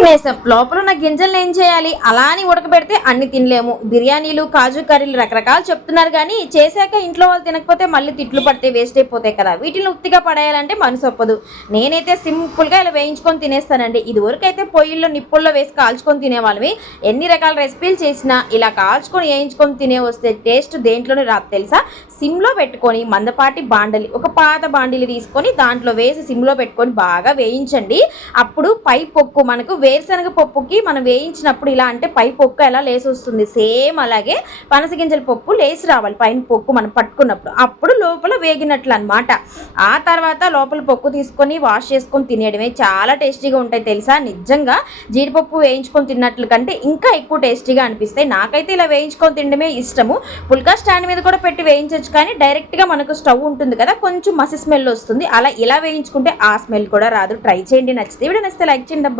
తినేసాం లోపల ఉన్న గింజలను ఏం చేయాలి? అలా అని ఉడకబెడితే అన్ని తినలేము. బిర్యానీలు కాజు కర్రీలు రకరకాలు చెప్తున్నారు కానీ చేశాక ఇంట్లో వాళ్ళు తినకపోతే మళ్ళీ తిట్లు పడితే వేస్ట్ అయిపోతాయి కదా. వీటిని ఉత్తిగా పడేయాలంటే మనసు ఒప్పదు. నేనైతే సింపుల్గా ఇలా వేయించుకొని తినేస్తానండి. ఇదివరకైతే పొయ్యిల్లో నిప్పుల్లో వేసి కాల్చుకొని తినేవాళ్ళవి ఎన్ని రకాల రెసిపీలు చేసినా ఇలా కాల్చుకొని వేయించుకొని తినే వస్తే టేస్ట్ దేంట్లోనే రాదు తెలుసా? సిమ్లో పెట్టుకొని మందపాటి బాండలి ఒక పాత బాండిలి తీసుకొని దాంట్లో వేసి సిమ్లో పెట్టుకొని బాగా వేయించండి. అప్పుడు పై పొక్కు మనకు వేరుశనగ పప్పుకి మనం వేయించినప్పుడు ఇలా అంటే పై పొక్కు ఎలా లేసి వస్తుంది సేమ్ అలాగే పనసగింజల పప్పు లేసి రావాలి పైన పొక్కు మనం పట్టుకున్నప్పుడు. అప్పుడు లోపల వేగినట్లు అనమాట ఆ తర్వాత లోపల పొక్కు తీసుకొని వాష్ చేసుకొని తినేయడమే చాలా టేస్టీగా ఉంటాయి తెలుసా? నిజంగా జీడిపప్పు వేయించుకొని తిన్నట్లు కంటే ఇంకా ఎక్కువ టేస్టీగా అనిపిస్తాయి. నాకైతే ఇలా వేయించుకొని తినడమే ఇష్టము. పుల్కా స్టాండ్ మీద కూడా పెట్టి వేయించవచ్చు కానీ డైరెక్ట్గా మనకు స్టవ్ ఉంటుంది కదా కొంచెం మసి స్మెల్ వస్తుంది. అలా ఇలా వేయించుకుంటే ఆ స్మెల్ కూడా రాదు. ట్రై చేయండి. నచ్చితే వీడియో నచ్చితే లైక్ చేయండి అబ్బా.